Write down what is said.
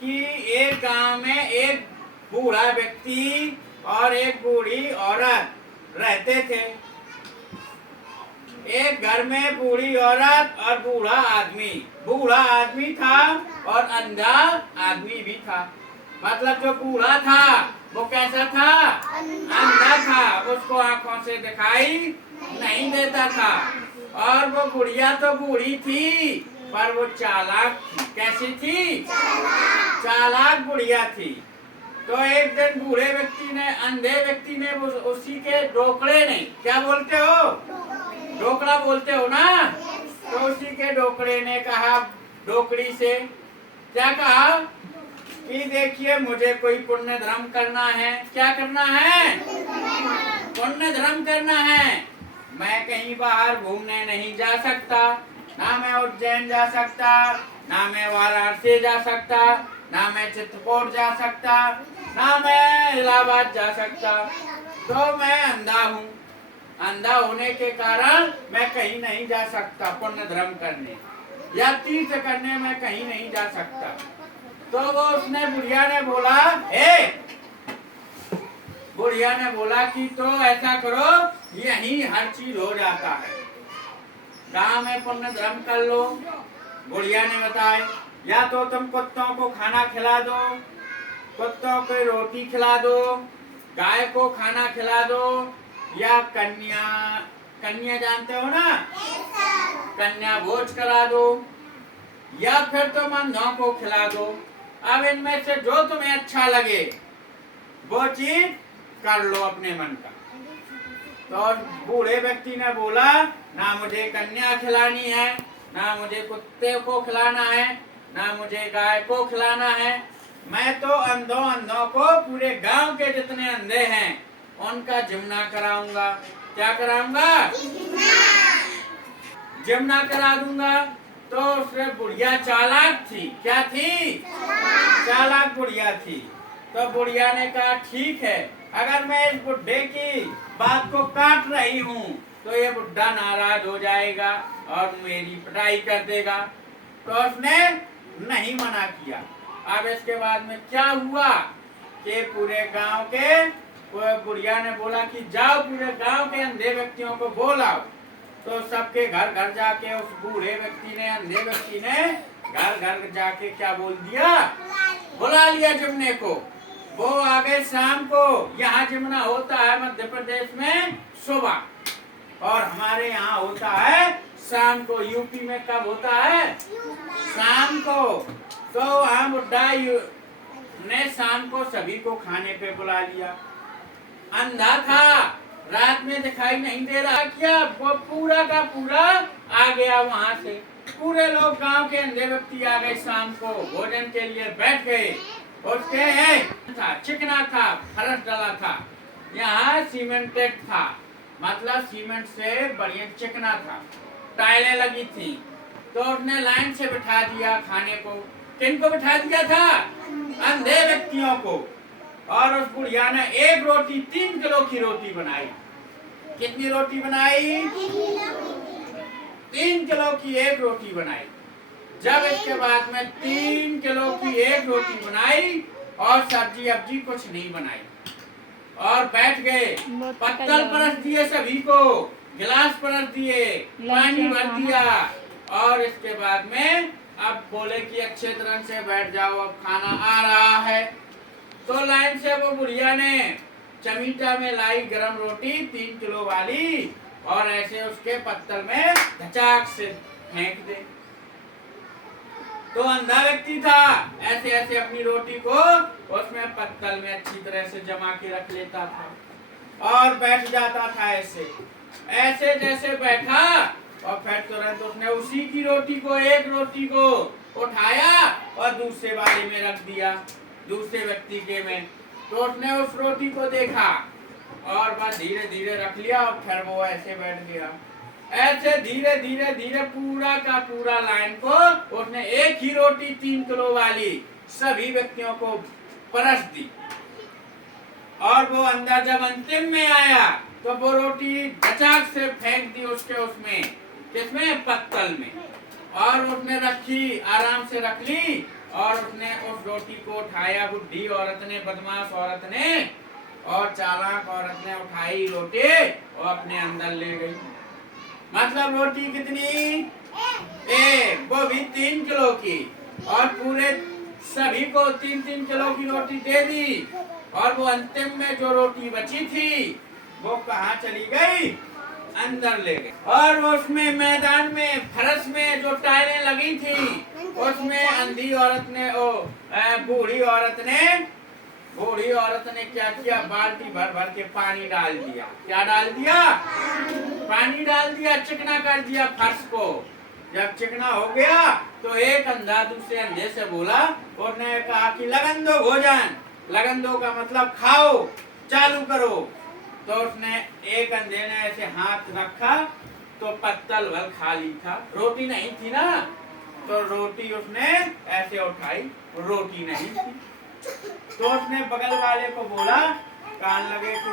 कि एक गांव में एक बूढ़ा व्यक्ति और एक बूढ़ी औरत रहते थे। एक घर में बूढ़ी औरत और बूढ़ा आदमी। बूढ़ा आदमी था और अंधा आदमी भी था। मतलब जो बूढ़ा था वो कैसा था? अंधा था, उसको आंखों से दिखाई नहीं देता था। और वो बुढ़िया तो बूढ़ी थी पर वो चालाक थी। कैसी थी? चालाक बुढ़िया थी। तो एक दिन बूढ़े व्यक्ति ने, अंधे व्यक्ति ने उसी के डोकड़े ने, क्या बोलते हो? डोकड़ा बोलते हो ना? तो उसी के डोकड़े ने कहा, डोकड़ी से क्या कहा कि देखिए मुझे कोई पुण्य धर्म करना है। क्या करना है? पुण्य धर्म करना है। मैं कहीं बाहर घूमने नहीं जा सकता, ना मैं उज्जैन जा सकता, ना मैं वाराणसी जा सकता, ना मैं चित्रकूट जा सकता, ना मैं इलाहाबाद जा सकता। तो मैं अंधा हूँ। अंधा होने के कारण मैं कहीं नहीं जा सकता पुण्य धर्म करने या तीर्थ करने, मैं कहीं नहीं जा सकता। तो वो उसने बुढ़िया ने बोला, बुढ़िया ने बोला कि तो ऐसा करो, यही हर चीज हो जाता है, गांव में पुण्य धर्म कर लो। बुढ़िया ने बताया, या तो तुम कुत्तों को खाना खिला दो, कुत्तों को रोटी खिला दो, गाय को खाना खिला दो, या कन्या जानते हो ना, कन्या भोज करा दो, या फिर तुम अंधों को खिला दो। अब इनमें से जो तुम्हें अच्छा लगे वो चीज कर लो अपने मन का। तो बूढ़े व्यक्ति ने बोला, ना मुझे कन्या खिलानी है, ना मुझे कुत्ते को खिलाना है, ना मुझे गाय को खिलाना है। मैं तो अंधों को, पूरे गांव के जितने अंधे हैं उनका जिम्ना कराऊंगा। क्या कराऊंगा? जिम्ना करा दूंगा। तो उसमें बुढ़िया चालाक थी। क्या थी? चालाक बुढ़िया थी। तो बुढ़िया ने कहा, ठीक है, अगर मैं इस बुढ़े की बात को काट रही हूँ तो ये बुढ़ा नाराज हो जाएगा और मेरी पिटाई कर देगा। तो उसने नहीं मना किया। अब इसके बाद में क्या हुआ कि पूरे गांव के, बुढ़िया ने बोला कि जाओ पूरे गांव के अंधे व्यक्तियों को बोलाओ। तो सबके घर घर जाके उस बूढ़े व्यक्ति ने, अंधे व्यक्ति ने घर घर जाके क्या बोल दिया? बुला लिया जिमने को। वो आ गए शाम को। यहाँ जिमना होता है मध्य प्रदेश में सुबह, और हमारे यहाँ होता है शाम को। यूपी में कब होता है? शाम को। तो वहाँ बुढ़ा ने शाम को सभी को खाने पे बुला लिया। अंधा था, रात में दिखाई नहीं दे रहा, क्या वो पूरा का पूरा आ गया वहाँ से। पूरे लोग गांव के अंधे व्यक्ति आ गए शाम को, भोजन के लिए बैठ गए। उसके था, चिकना था, फर्श डाला था, यहाँ सीमेंटेड था, मतलब सीमेंट से बढ़िया चिकना था, टाइलें लगी थी। तो उसने लाइन से बिठा दिया खाने को। किनको बिठा दिया था? अंधे व्यक्तियों को। और उस बुढ़िया ने एक रोटी, 3 किलो की रोटी बनाई। कितनी रोटी बनाई? 3 किलो की एक रोटी बनाई। जब इसके बाद में 3 किलो की एक रोटी बनाई और सब्जी अब्जी कुछ नहीं बनाई, और बैठ गए। पत्तल परस दिए सभी को, गिलास परस दिए, पानी भर दिया, और इसके बाद में अब बोले कि अच्छे तरह से बैठ जाओ, अब खाना आ रहा है। तो लाइन से वो बुढ़िया ने चमीटा में लाई गरम रोटी 3 किलो वाली, और ऐसे उसके पत्तल में धचाक से फेंक दे। तो अंधा व्यक्ति था, ऐसे ऐसे अपनी रोटी को उसमें पत्तल में अच्छी तरह से जमा के रख लेता था और बैठ जाता था। ऐसे ऐसे जैसे बैठा, और फिर तुरंत उसने उसी की रोटी को, एक रोटी को उठाया और दूसरे वाले में रख दिया, दूसरे व्यक्ति के में। तो उसने उस रोटी को देखा और बस धीरे धीरे रख लिया, और फिर वो ऐसे बैठ गया। ऐसे धीरे धीरे धीरे पूरा का पूरा लाइन को उसने एक ही रोटी 3 किलो वाली सभी व्यक्तियों को परस दी। और वो अंदर जब अंतिम में आया तो वो रोटी धचाक से फेंक दी उसके उसमें, किसमें? पत्तल में। और उसने रखी, आराम से रख ली, और उसने उस रोटी को उठाया, बुढ़ी औरत ने, बदमाश औरत ने और चालाक औरत ने उठाई रोटी और अपने अंदर ले गई। मतलब रोटी कितनी? एक, वो भी 3 किलो की, और पूरे सभी को 3-3 किलो की रोटी दे दी। और वो अंतिम में जो रोटी बची थी वो कहाँ चली गई? अंदर ले गई। और उसमें मैदान में फरस में जो टाइलें लगी थी उसमें अंधी औरत ने बूढ़ी औरत ने क्या किया? बाल्टी भर भर के पानी डाल दिया। क्या डाल दिया? पानी डाल दिया, चिकना कर दिया फर्श को। जब चिकना हो गया तो एक अंधा दूसरे अंधे से बोला, उसने कहा कि लगन दो भोजन। लगन दो का मतलब खाओ, चालू करो। तो उसने एक अंधे ने ऐसे हाथ रखा तो पत्तल भर खाली था, रोटी नहीं थी ना, तो रोटी उसने ऐसे उठाई, रोटी नहीं थी। तो उसने बगल वाले को बोला, कान लगे कि